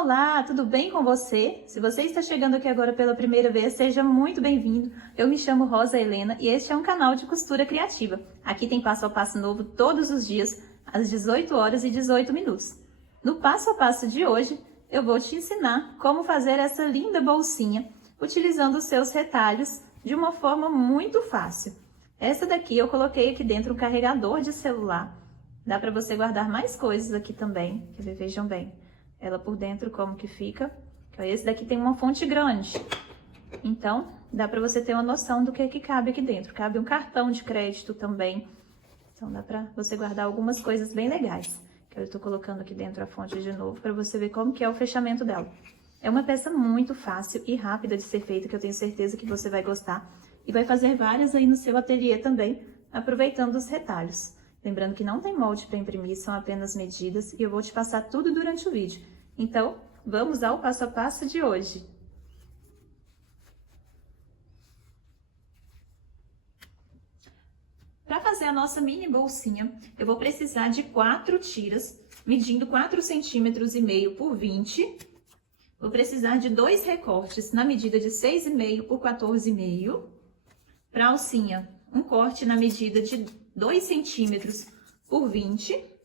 Olá, tudo bem com você? Se você está chegando aqui agora pela primeira vez, seja muito bem-vindo. Eu me chamo Rosa Helena e este é um canal de costura criativa. Aqui tem passo a passo novo todos os dias, às 18 horas e 18 minutos. No passo a passo de hoje, eu vou te ensinar como fazer essa linda bolsinha utilizando os seus retalhos de uma forma muito fácil. Essa daqui eu coloquei aqui dentro um carregador de celular. Dá para você guardar mais coisas aqui também, quer ver? Vejam bem. Ela por dentro como que fica. Esse daqui tem uma fonte grande. Então, dá para você ter uma noção do que cabe aqui dentro. Cabe um cartão de crédito também. Então, dá para você guardar algumas coisas bem legais. Que eu estou colocando aqui dentro a fonte de novo para você ver como que é o fechamento dela. É uma peça muito fácil e rápida de ser feita, que eu tenho certeza que você vai gostar. E vai fazer várias aí no seu ateliê também, aproveitando os retalhos. Lembrando que não tem molde para imprimir, são apenas medidas e eu vou te passar tudo durante o vídeo. Então, vamos ao passo a passo de hoje. Para fazer a nossa mini bolsinha, eu vou precisar de 4 tiras, medindo 4,5 cm por 20. Vou precisar de 2 recortes na medida de 6,5 por 14,5. Para a alcinha, um corte na medida de 2 centímetros por 20.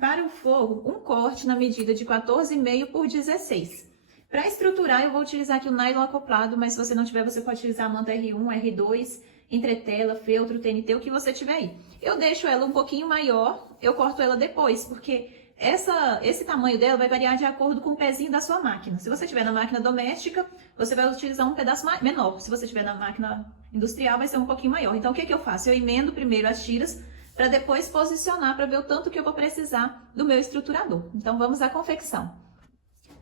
Para o forro, um corte na medida de 14,5 por 16. Para estruturar, eu vou utilizar aqui o nylon acoplado, mas se você não tiver, você pode utilizar a manta R1, R2, entretela, feltro, TNT, o que você tiver aí. Eu deixo ela um pouquinho maior, eu corto ela depois, porque esse tamanho dela vai variar de acordo com o pezinho da sua máquina. Se você tiver na máquina doméstica, você vai utilizar um pedaço menor. Se você tiver na máquina industrial, vai ser um pouquinho maior. Então, o que eu faço? Eu emendo primeiro as tiras para depois posicionar, para ver o tanto que eu vou precisar do meu estruturador. Então, vamos à confecção.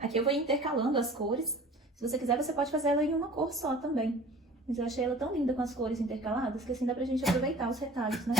Aqui eu vou intercalando as cores. Se você quiser, você pode fazer ela em uma cor só também. Mas eu achei ela tão linda com as cores intercaladas, que assim dá pra gente aproveitar os retalhos, né?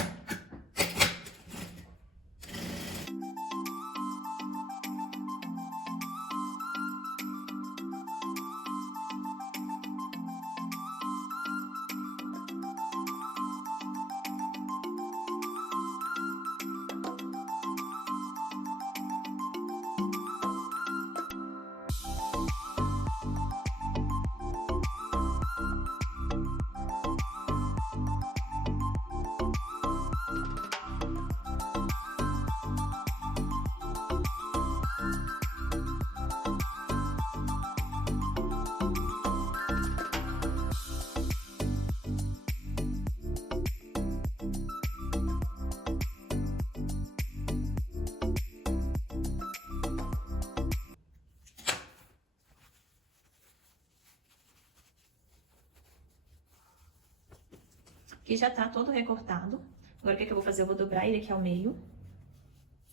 Aqui já tá todo recortado. Agora, o que eu vou fazer? Eu vou dobrar ele aqui ao meio.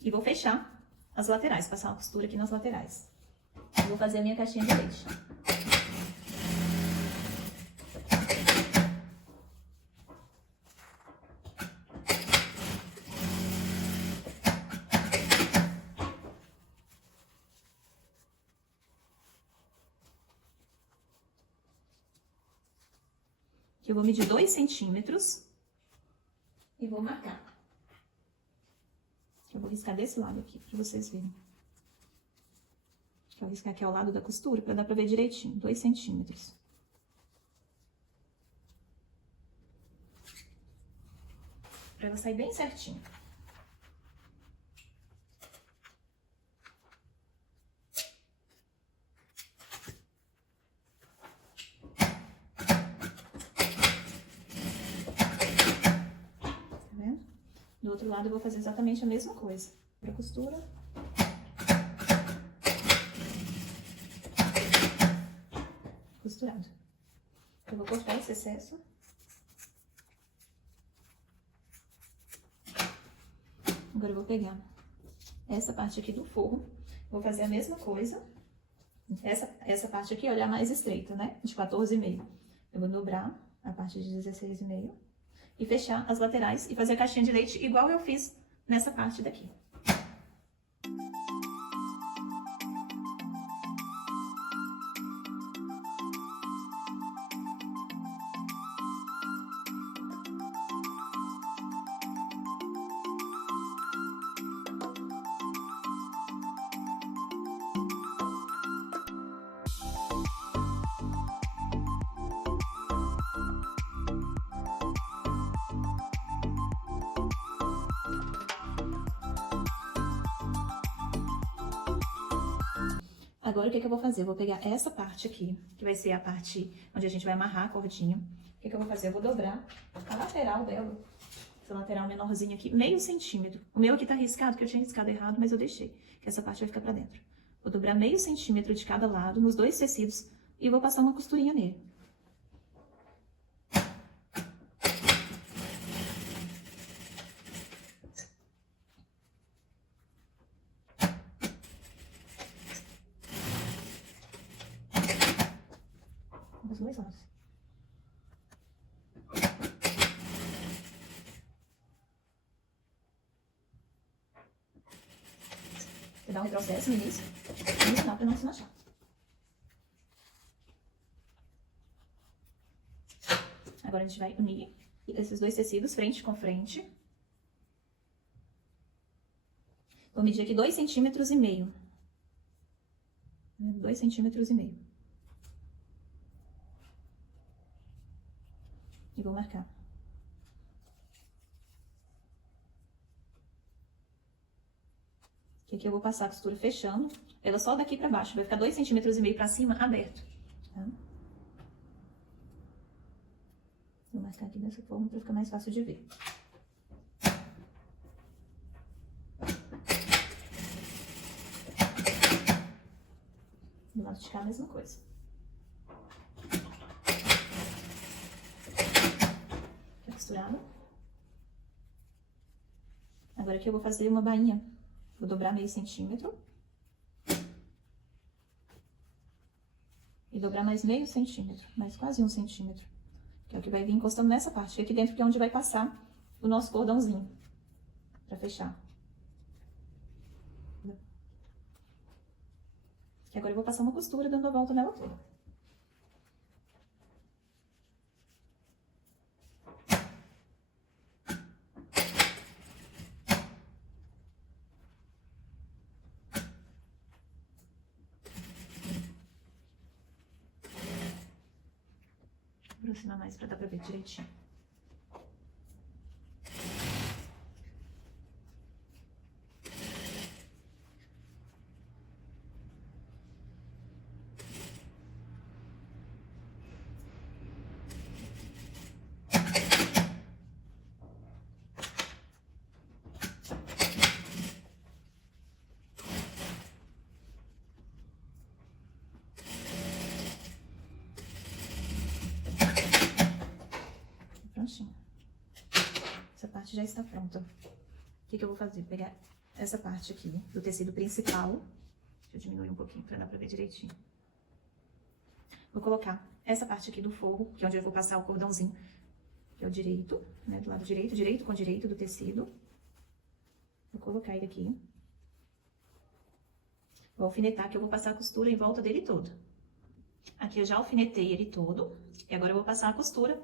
E vou fechar as laterais, passar uma costura aqui nas laterais. Eu vou fazer a minha caixinha de leite. Eu vou medir 2 centímetros e vou marcar. Eu vou riscar desse lado aqui, pra vocês verem. Eu vou riscar aqui ao lado da costura, pra dar pra ver direitinho. 2 centímetros. Pra ela sair bem certinho. Do outro lado, eu vou fazer exatamente a mesma coisa. Pra costura. Costurado. Eu vou cortar esse excesso. Agora, eu vou pegar essa parte aqui do forro. Vou fazer a mesma coisa. Essa parte aqui, olha, mais estreita, né? De 14,5. Eu vou dobrar a parte de 16,5. E fechar as laterais e fazer a caixinha de leite igual eu fiz nessa parte daqui. Agora, o que eu vou fazer? Eu vou pegar essa parte aqui, que vai ser a parte onde a gente vai amarrar a cordinha. O que eu vou fazer? Eu vou dobrar a lateral dela, essa lateral menorzinha aqui, meio centímetro. O meu aqui tá riscado, que eu tinha riscado errado, mas eu deixei, que essa parte vai ficar pra dentro. Vou dobrar meio centímetro de cada lado, nos dois tecidos, e vou passar uma costurinha nele. Dos dois lados. Você dá um retrocesso no início, no final, pra não se manchar. Agora a gente vai unir esses dois tecidos frente com frente. Vou medir aqui 2,5 centímetros. 2,5 centímetros. E vou marcar. Que aqui eu vou passar a costura fechando, ela só daqui pra baixo, vai ficar 2,5 centímetros pra cima, aberto. Tá? Vou marcar aqui dessa forma pra ficar mais fácil de ver. Do lado de cá, a mesma coisa. Tá costurada. Agora aqui eu vou fazer uma bainha. Vou dobrar meio centímetro. E dobrar mais meio centímetro, mais quase 1 centímetro. Que é o que vai vir encostando nessa parte. E aqui dentro que é onde vai passar o nosso cordãozinho. Pra fechar. E agora eu vou passar uma costura dando a volta nela toda. Vou aproximar mais pra dar pra ver direitinho. Prontinho. Essa parte já está pronta. O que eu vou fazer? Pegar essa parte aqui do tecido principal. Deixa eu diminuir um pouquinho para dar pra ver direitinho. Vou colocar essa parte aqui do forro, que é onde eu vou passar o cordãozinho, que é o direito, né? Do lado direito, direito com direito do tecido. Vou colocar ele aqui. Vou alfinetar, que eu vou passar a costura em volta dele todo. Aqui eu já alfinetei ele todo. E agora eu vou passar a costura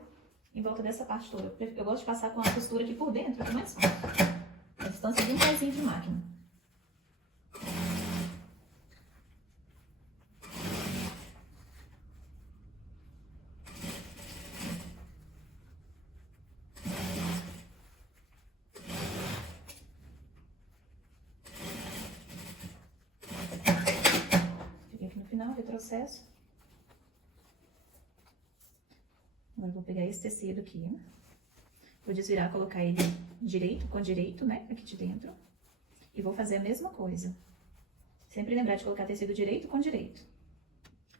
em volta dessa parte toda. Eu gosto de passar com a costura aqui por dentro, que é mais fácil. A distância de um pezinho de máquina. Fiquei aqui no final, retrocesso. Agora eu vou pegar esse tecido aqui, vou desvirar, colocar ele direito com direito, né, aqui de dentro. E vou fazer a mesma coisa. Sempre lembrar de colocar tecido direito com direito.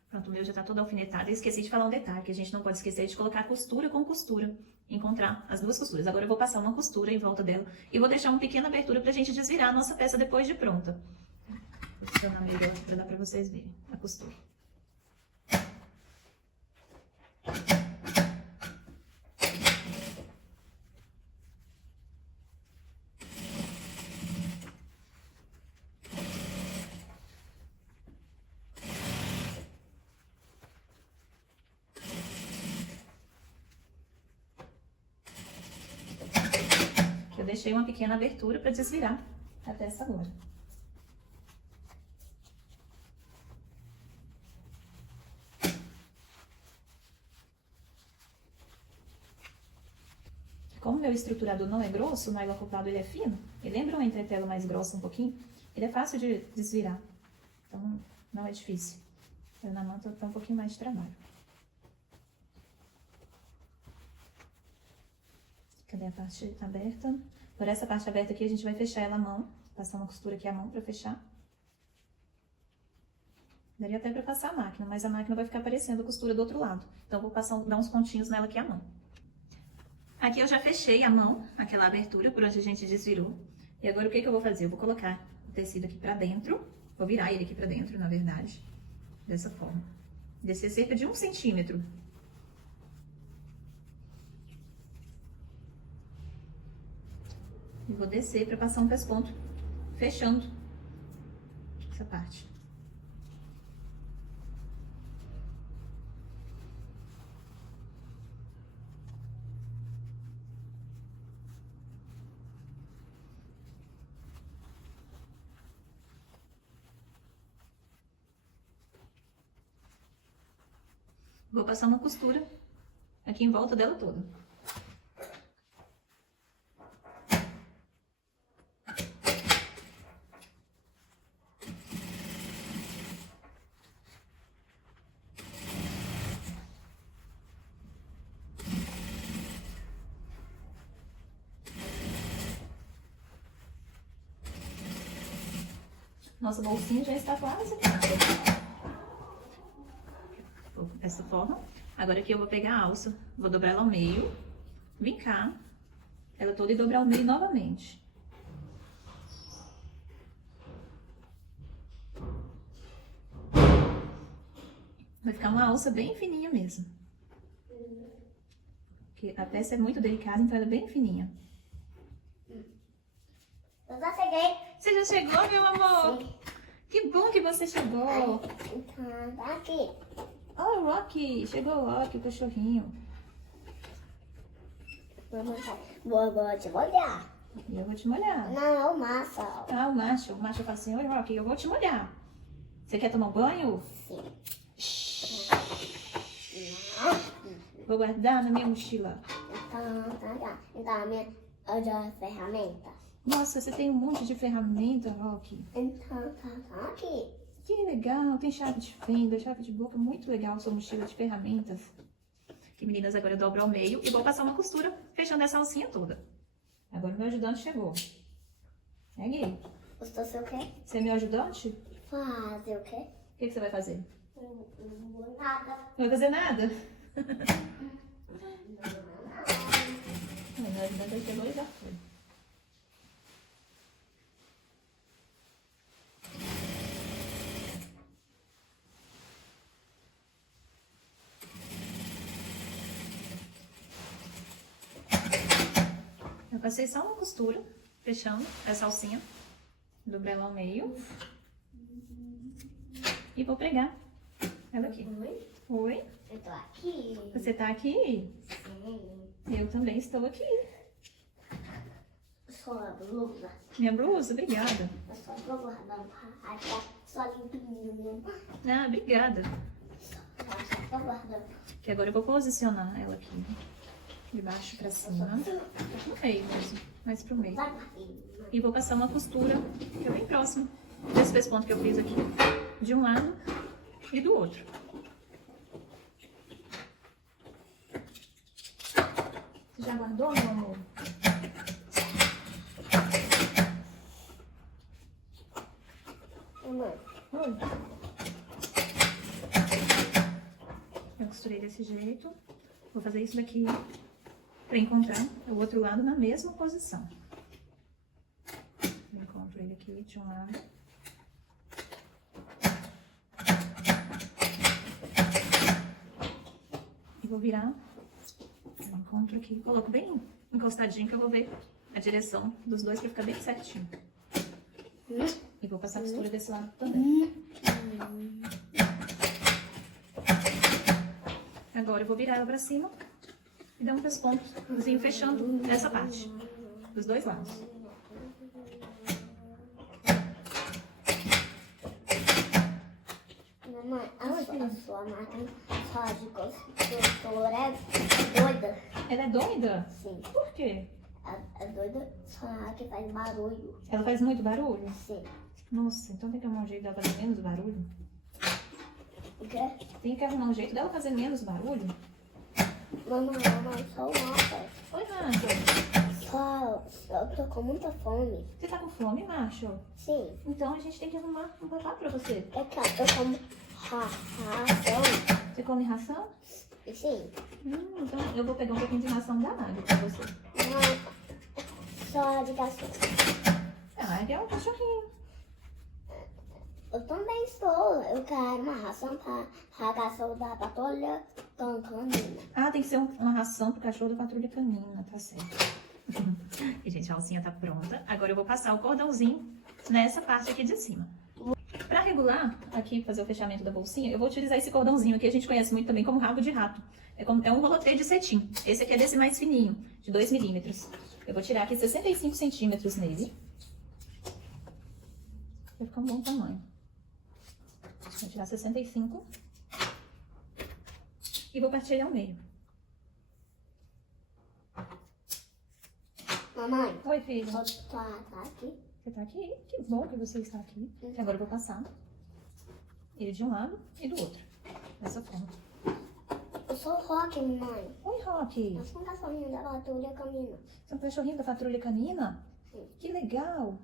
Pronto, o meu já tá todo alfinetado. Eu esqueci de falar um detalhe, que a gente não pode esquecer de colocar costura com costura. Encontrar as duas costuras. Agora eu vou passar uma costura em volta dela e vou deixar uma pequena abertura pra gente desvirar a nossa peça depois de pronta. Vou posicionar melhor pra dar pra vocês verem a costura. Eu deixei uma pequena abertura para desvirar a peça agora. Como o meu estruturador não é grosso, o nylon acoplado ele é fino, e lembra uma entretela mais grossa um pouquinho, ele é fácil de desvirar. Então, Não é difícil. Eu na mão tá um pouquinho mais de trabalho. Cadê a parte aberta? Por essa parte aberta aqui, a gente vai fechar ela à mão. Passar uma costura aqui à mão pra fechar. Daria até pra passar a máquina, mas a máquina vai ficar aparecendo a costura do outro lado. Então, eu vou dar uns pontinhos nela aqui à mão. Aqui eu já fechei a mão, aquela abertura por onde a gente desvirou. E agora o que eu vou fazer? Eu vou colocar o tecido aqui pra dentro. Vou virar ele aqui pra dentro, na verdade. Dessa forma. Descer cerca de 1 centímetro. E vou descer pra passar um pesponto, fechando essa parte. Vou passar uma costura aqui em volta dela toda. Nossa bolsinha já está quase pronta. Dessa forma. Agora aqui eu vou pegar a alça, vou dobrar ela ao meio, vincar ela toda e dobrar ao meio novamente. Vai ficar uma alça bem fininha mesmo. Porque a peça é muito delicada, então ela é bem fininha. Eu já cheguei. Você já chegou, meu amor? Sim. Que bom que você chegou. Então, tá aqui. Oh, o Rocky. Chegou o Rocky, o cachorrinho. Vou te molhar. E eu vou te molhar. Não, é o maço. Ah, o macho. O macho fala assim, oi, Rocky, eu vou te molhar. Você quer tomar um banho? Sim. Shhh. Vou guardar na minha mochila. Então, tá. Então, eu já ferramenta. Nossa, você tem um monte de ferramenta, Rocky. Então, tá aqui. Que legal. Tem chave de fenda, chave de boca. Muito legal sua mochila de ferramentas. Que meninas, agora eu dobro ao meio e vou passar uma costura fechando essa alcinha toda. Agora meu ajudante chegou. É, Gui? Gostou seu quê? Você é meu ajudante? Fazer o quê? O que você vai fazer? Não vou nada. Não vai fazer nada? Meu ajudante chegou e já foi. Eu passei só uma costura, fechando essa alcinha, dobrei ela ao meio e vou pregar ela aqui. Oi? Oi? Eu tô aqui. Você tá aqui? Sim. Eu também estou aqui. Sua blusa. Minha blusa, obrigada. Eu só vou guardar só limpinho. Ah, obrigada. Só vou guardando. Que agora eu vou posicionar ela aqui, de baixo pra cima, no meio mesmo, mais pro meio. E vou passar uma costura, que é bem próxima desse pesponto que eu fiz aqui, de um lado e do outro. Você já guardou, meu amor? Mamãe. Oi. Eu costurei desse jeito. Vou fazer isso daqui para encontrar o outro lado na mesma posição. Eu encontro ele aqui de um lado. E vou virar. Eu encontro aqui. Coloco bem encostadinho que eu vou ver a direção dos dois para ficar bem certinho. E vou passar a costura desse lado também. Agora eu vou virar ela pra cima e dar um pespontozinho fechando essa parte, dos dois lados. Mamãe, a sua máquina só de costura é doida. Ela é doida? Sim. Por quê? É doida, só que faz barulho. Ela faz muito barulho? Sim. Nossa, então tem que arrumar um jeito dela fazer menos barulho. quê? Tem que arrumar um jeito dela fazer menos barulho. Mamãe, só o mapa. Oi, macho. Só, eu tô com muita fome. Você tá com fome, macho? Sim. Então a gente tem que arrumar um prato pra você. Eu como ração. Você come ração? Sim. Então eu vou pegar um pouquinho de ração da água pra você. Não, só de cachorro. Ah, é um cachorrinho. Eu também estou. Eu quero uma ração para cachorro da patrulha canina. Ah, tem que ser uma ração pro cachorro da patrulha canina, tá certo. E, gente, a alcinha tá pronta. Agora eu vou passar o cordãozinho nessa parte aqui de cima. Pra regular, aqui, fazer o fechamento da bolsinha, eu vou utilizar esse cordãozinho aqui, a gente conhece muito também como rabo de rato. É um rolotê de cetim. Esse aqui é desse mais fininho, de 2 milímetros. Eu vou tirar aqui 65 centímetros nele. Vai ficar um bom tamanho. Vou tirar 65. E vou partir ele ao meio. Mamãe, Oi, filho. tá aqui? Você tá aqui? Que bom que você está aqui. Agora eu vou passar ele de um lado e do outro. Dessa forma. Eu sou o Rock, mamãe. Oi, Rock. Eu sou um cachorrinho da patrulha canina. Você é um cachorrinho da patrulha canina? Sim. Que legal.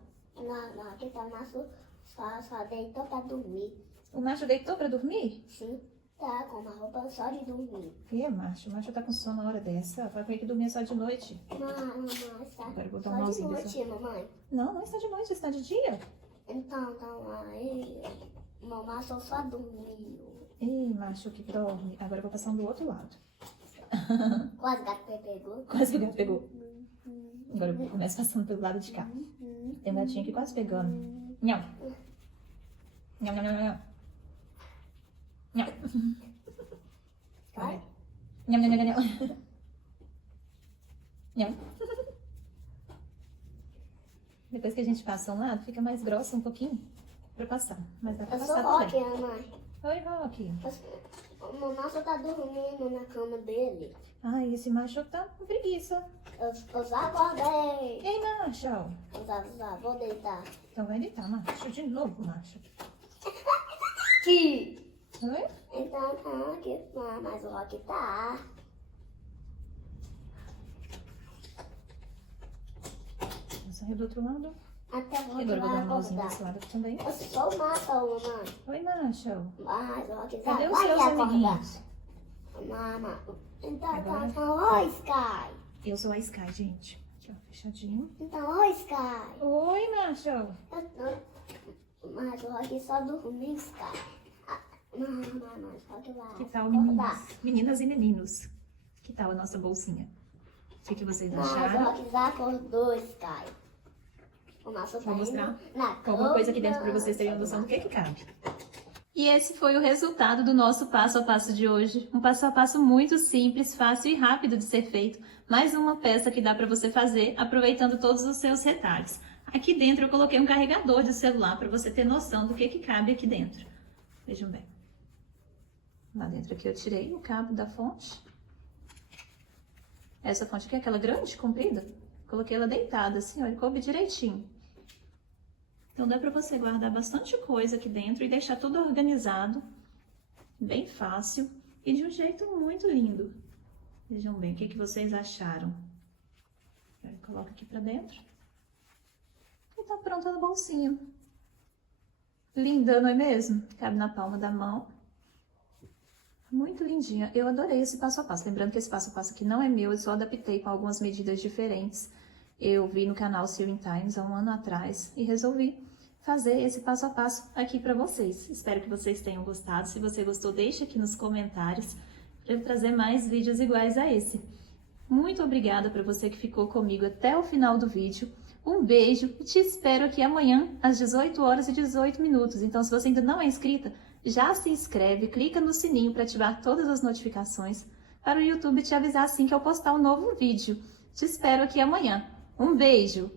Aqui tá nosso só deitou pra dormir. O macho deitou pra dormir? Sim. Tá com uma roupa só de dormir. Macho? O macho tá com sono na hora dessa. Vai com ele dormir só de noite. Mamãe, está Agora eu vou dar só um de mauzinho noite, mamãe. Não, não está de noite, está de dia. Então, aí, mamãe só dormiu. Ei, macho que dorme. Agora eu vou passar um do outro lado. Quase gato pegou. Quase o gato pegou. Agora eu começo passando pelo lado de cá. Tem um gatinho aqui quase pegando. Nham. Nham, nham, nham, nham. Nham. Vai. Nham, nham, nham, nham. Nham. Depois que a gente passa um lado, fica mais grossa um pouquinho pra passar. Mas dá pra Eu sou passar Rock, também. mamãe. Oi, Rock. Mamãe só tá dormindo na cama dele. Ai, esse macho tá com preguiça. Eu já acordei. Ei, macho. Eu já vou deitar. Então vai deitar, macho. De novo, macho. Aqui. Oi? Então tá aqui, mas o Rock tá. Vou sair do outro lado. Até o E Rock agora eu vou dar vai um mauzinho desse acordar. lado aqui também. Eu sou o mata, mamãe. Oi, macho. Mas o Rock já Cadê os vai seus acordar. amiguinhos? Mamãe. Então Agora? tá, oi, Sky. Eu sou a Sky, gente. Aqui, ó, fechadinho. Então, oi, Sky. Oi, macho. Mas o Rock só dormiu, Sky. Mas o Rock vai Que tal, acordar. meninas? Meninas e meninos. Que tal a nossa bolsinha? O que vocês Mas o acharam? Rock já acordou, Sky. O nosso Vou mostrar na alguma coisa aqui dentro para vocês terem uma noção do que cabe. E esse foi o resultado do nosso passo a passo de hoje. Um passo a passo muito simples, fácil e rápido de ser feito. Mais uma peça que dá para você fazer, aproveitando todos os seus retalhos. Aqui dentro eu coloquei um carregador de celular para você ter noção do que cabe aqui dentro. Vejam bem. Lá dentro aqui eu tirei o cabo da fonte. Essa fonte aqui é aquela grande, comprida. Coloquei ela deitada assim, olha, coube direitinho. Então dá para você guardar bastante coisa aqui dentro e deixar tudo organizado, bem fácil e de um jeito muito lindo. Vejam bem, o que vocês acharam? Coloca aqui para dentro. E tá pronta a bolsinha. Linda, não é mesmo? Cabe na palma da mão. Muito lindinha. Eu adorei esse passo a passo. Lembrando que esse passo a passo aqui não é meu, eu só adaptei com algumas medidas diferentes. Eu vi no canal Sewing Times há um ano atrás e resolvi fazer esse passo a passo aqui para vocês. Espero que vocês tenham gostado. Se você gostou, deixa aqui nos comentários para eu trazer mais vídeos iguais a esse. Muito obrigada para você que ficou comigo até o final do vídeo. Um beijo e te espero aqui amanhã às 18 horas e 18 minutos. Então, se você ainda não é inscrita, já se inscreve, clica no sininho para ativar todas as notificações para o YouTube te avisar assim que eu postar um novo vídeo. Te espero aqui amanhã. Um beijo!